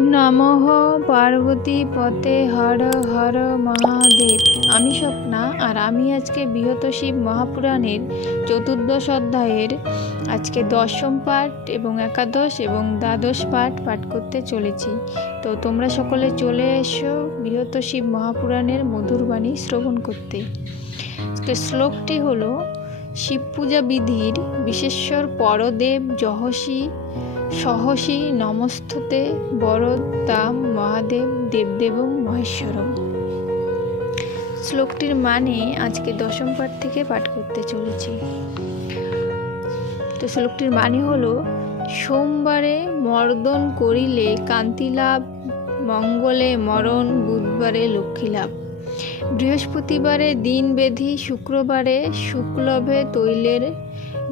নমঃ পার্বতী পতে হর হর মহাদেব। আমি স্বপ্না, আর আমি আজকে বৃহৎ শিব মহাপুরাণের চতুর্দশ অধ্যায়ের আজকে দশম পাঠ এবং একাদশ এবং দ্বাদশ পাঠ করতে চলেছি। তো তোমরা সকলে চলে এসো বৃহৎ শিব মহাপুরাণের মধুর বাণী শ্রবণ করতে। তো শ্লোকটি হলো, শিব পূজা বিধির বিশেশ্বর পরদেব জহসি সহসি নমস্ততে বরদাম মহাদেব দেবদেবং মহেশ্বরম। শ্লোকটির মানে আজকে দশম পাঠ থেকে পাঠ করতে চলেছি। তো শ্লোকটির মানে হলো, সোমবারে মর্দন করিলে কান্তি লাভ, মঙ্গলে মরণ, বুধবারে লক্ষ্মী লাভ, বৃহস্পতিবারে দিন বেধি, শুক্রবারে শুক্লভে তৈলের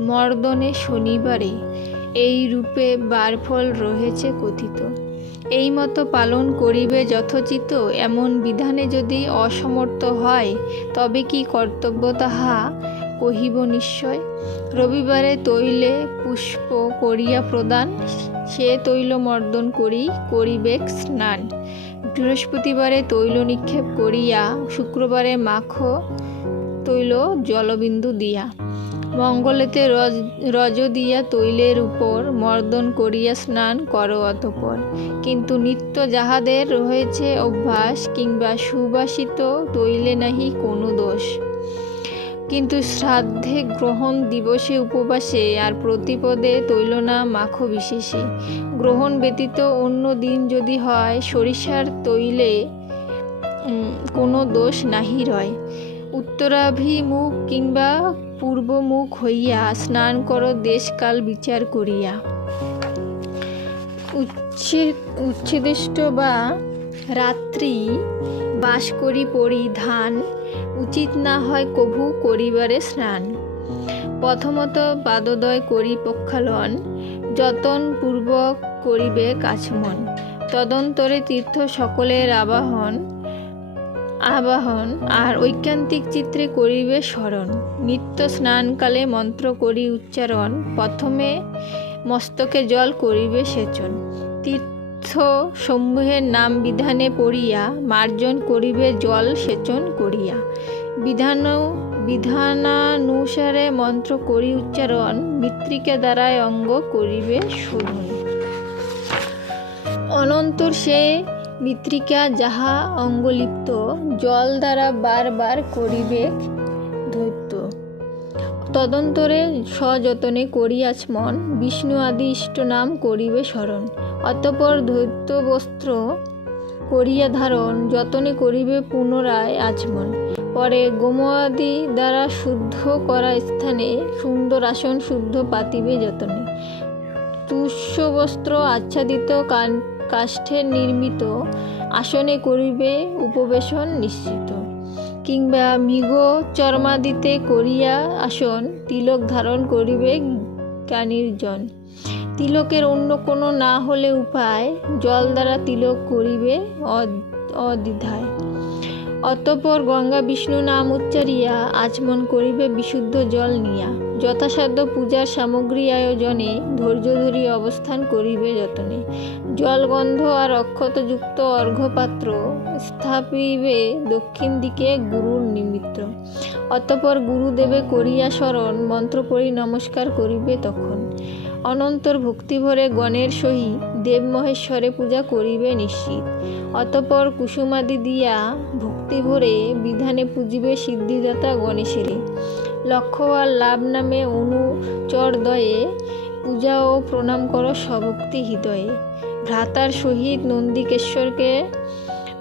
মর্দনে, শনিবারে এই রূপে বারফল রয়েছে কথিত। এই মতো পালন করিবে যথোচিত, এমন বিধানে যদি অসমর্থ হয় তবে কি কর্তব্য তাহা কহিব নিশ্চয়। রবিবারে তৈলে পুষ্প করিয়া প্রদান, সে তৈল মর্দন করিবেক স্নান। বৃহস্পতিবারে তৈল নিক্ষেপ করিয়া, শুক্রবারে মাখো তৈল জলবিন্দু দিয়া, মঙ্গলেতে রজ দিয়া তৈলের উপর মর্দন করিয়া স্নান করো অতঃপর। কিন্তু নিত্য যাহাদের রয়েছে অভ্যাস, কিংবা সুবাসিত তৈলে নাহি কোনো দোষ, কিন্তু শ্রাদ্ধে গ্রহণ দিবসে উপবাসে আর প্রতিপদে তৈল না মাখো বিশেষে। গ্রহণ ব্যতীত অন্য দিন যদি হয়, সরিষার তৈলে কোনো দোষ নাহি রয়। উত্তরাভিমুখ কিংবা পূর্বমুখ হইয়া স্নান করো দেশকাল বিচার করিয়া। উচ্ছেদিষ্ট বা রাত্রি বাস করি পরিধান, উচিত না হয় কভু করিবারে স্নান। প্রথমত পাদোদয় করি প্রক্ষালন, যতন পূর্বক করিবে কাছমন। তদন্তরে তীর্থ সকলের আবাহন আর ঐকান্তিক চিত্রে করিবে স্মরণ। নিত্য স্নানকালে মন্ত্র করি উচ্চারণ, প্রথমে মস্তকে জল করিবে সেচন। তীর্থ সমূহের নাম বিধানে পড়িয়া, মার্জন করিবে জল সেচন করিয়া। বিধানানুসারে মন্ত্র করি উচ্চারণ, মৃত্তিকা দ্বারায় অঙ্গ করিবে শোধন। অনন্তর সে মৃত্তিকা যাহা অঙ্গলিপ্ত, জল দ্বারা বার করিবে ধৈর্য। তদন্তরে সযতনে করিয়াচমন, বিষ্ণু আদি ইষ্ট নাম করিবে স্মরণ। অতঃপর ধৈর্য বস্ত্র করিয়া ধারণ, যতনে করিবে পুনরায় আচমন। পরে গোময়াদি দ্বারা শুদ্ধ করা স্থানে সুন্দর আসন শুদ্ধ পাতিবে যতনে। তুষ্য বস্ত্র আচ্ছাদিত কাষ্ঠের নির্মিত আসনে করিবে উপবেশন নিশ্চিত। কিংবা মৃগ চর্মাদিতে করিয়া আসন, তিলক ধারণ করিবে জ্ঞানীর্জন। তিলকের অন্য কোনো না হলে উপায়, জল দ্বারা তিলক করিবে অদ্বিধায়। অতঃপর গঙ্গা বিষ্ণু নাম উচ্চারিয়া, আচমন করিবে বিশুদ্ধ জল নিয়া। যথাসাধ্য পূজার সামগ্রী আয়োজনে, ধৈর্য ধরি অবস্থান করিবে যতনে। জলগন্ধ আর অক্ষতযুক্ত অর্ঘ্যপাত্র স্থাপিবে দক্ষিণ দিকে গুরুর নিমিত্ত। অতঃপর গুরুদেবে করিয়া স্মরণ, মন্ত্র পড়ি নমস্কার করিবে তখন। অনন্তর ভক্তিভরে গণের সহিত দেব মহেশ্বরে পূজা করিবে নিশ্চিত। অতঃপর কুসুমাদি দিয়া ভক্তিভরে বিধানে পূজিবে সিদ্ধিদাতা গণেশেরে। লক্ষ্য আর লাভ নামে অনুচরদ্বয়ে পূজা ও প্রণাম করো স্বভক্তি হৃদয়ে। ভ্রাতার সহিত নন্দিকেশ্বরকে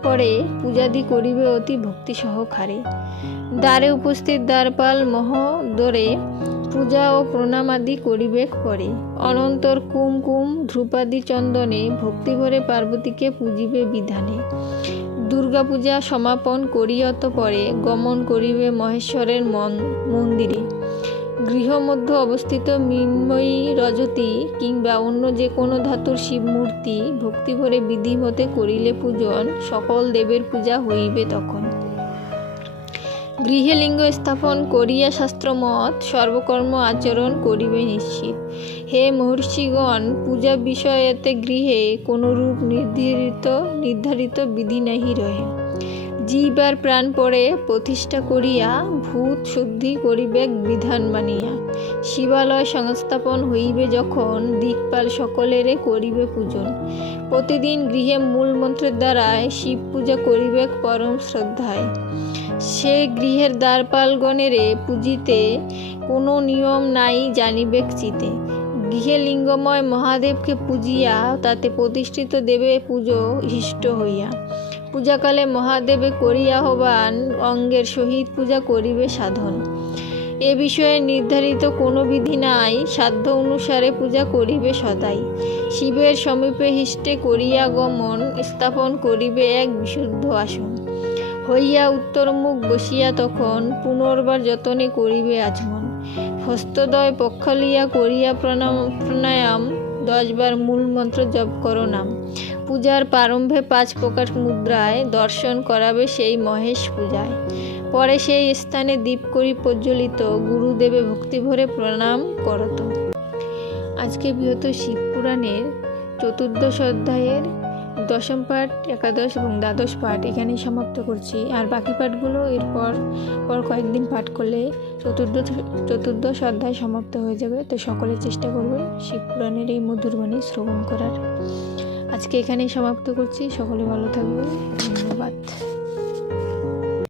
পরে পূজাদি করিবে অতি ভক্তি সহকারে। দ্বারে উপস্থিত দ্বারপাল মহোদরে পূজা ও প্রণাম আদি করিবে পরে। অনন্তর কুমকুম ধ্রুপাদি চন্দনে ভক্তিভরে পার্বতীকে পূজিবে বিধানে। দুর্গা পূজা সমাপন করিয়ত পরে গমন করিবে মহেশ্বরের মন্দিরে। গৃহমধ্য অবস্থিত মৃন্ময়ী রজতী কিংবা অন্য যে কোনো ধাতুর শিবমূর্তি ভক্তিভরে বিধিমতে করিলে পূজন, সকল দেবের পূজা হইবে তখন। গৃহে লিঙ্গ স্থাপন করিয়া শাস্ত্রমত সর্বকর্ম আচরণ করিবে নিশ্চিত। হে মহর্ষিগণ, পূজা বিষয়েতে গৃহে কোনরূপ নির্ধারিত বিধি নাহি রহে। জীব আর প্রাণ পরে প্রতিষ্ঠা করিয়া ভূত শুদ্ধি করিবে বিধান মানিয়া। শিবালয় সংস্থাপন হইবে যখন দিকপাল সকলেরে করিবে পূজন। প্রতিদিন গৃহে মূল মন্ত্রের দ্বারায় শিব পূজা করিবে পরম শ্রদ্ধায়। সে গৃহের দ্বারপালগণেরে পূজিতে কোনো নিয়ম নাই জানিবে চিতে। গৃহে লিঙ্গময় মহাদেবকে পূজিয়া তাতে প্রতিষ্ঠিত দেবে পুজো ইষ্ট হইয়া। পূজাকালে মহাদেবে করিয়া আহ্বান অঙ্গের সহিত পূজা করিবে সাধন। এ বিষয়ে নির্ধারিত কোনো বিধি নাই, সাধ্য অনুসারে পূজা করিবে সদাই। শিবের সমীপে হিষ্টে করিয়া গমন স্থাপন করিবে এক বিশুদ্ধ আসন। হইয়া উত্তরমুখ বসিয়া তখন পুনর্বার যতনে করিবে আচমন। হস্তদ্বয় পক্ষালিয়া করিয়া প্রাণায়াম 10 বার মূল মন্ত্র জপ করো নাম। পূজার প্রারম্ভে 5 প্রকার মুদ্রায় দর্শন করাবে সেই মহেশ পূজায়। পরে সেই স্থানে দীপ করি প্রজ্বলিত, গুরুদেবে ভক্তিভরে প্রণাম করত। আজকে বৃহৎ শিব পুরাণের 14দশ অধ্যায়ের 10ম পাঠ, 11দশ এবং দ্বাদশ পাঠ এখানেই সমাপ্ত করছি। আর বাকি পাঠগুলো এরপর কয়েকদিন পাঠ করলে চতুর্দশ অধ্যায় সমাপ্ত হয়ে যাবে। তো সকলে চেষ্টা করবেন শিব পুরাণের এই মধুর বাণী শ্রবণ করার। আজকে এখানেই সমাপ্ত করছি। সকলে ভালো থাকবেন। ধন্যবাদ।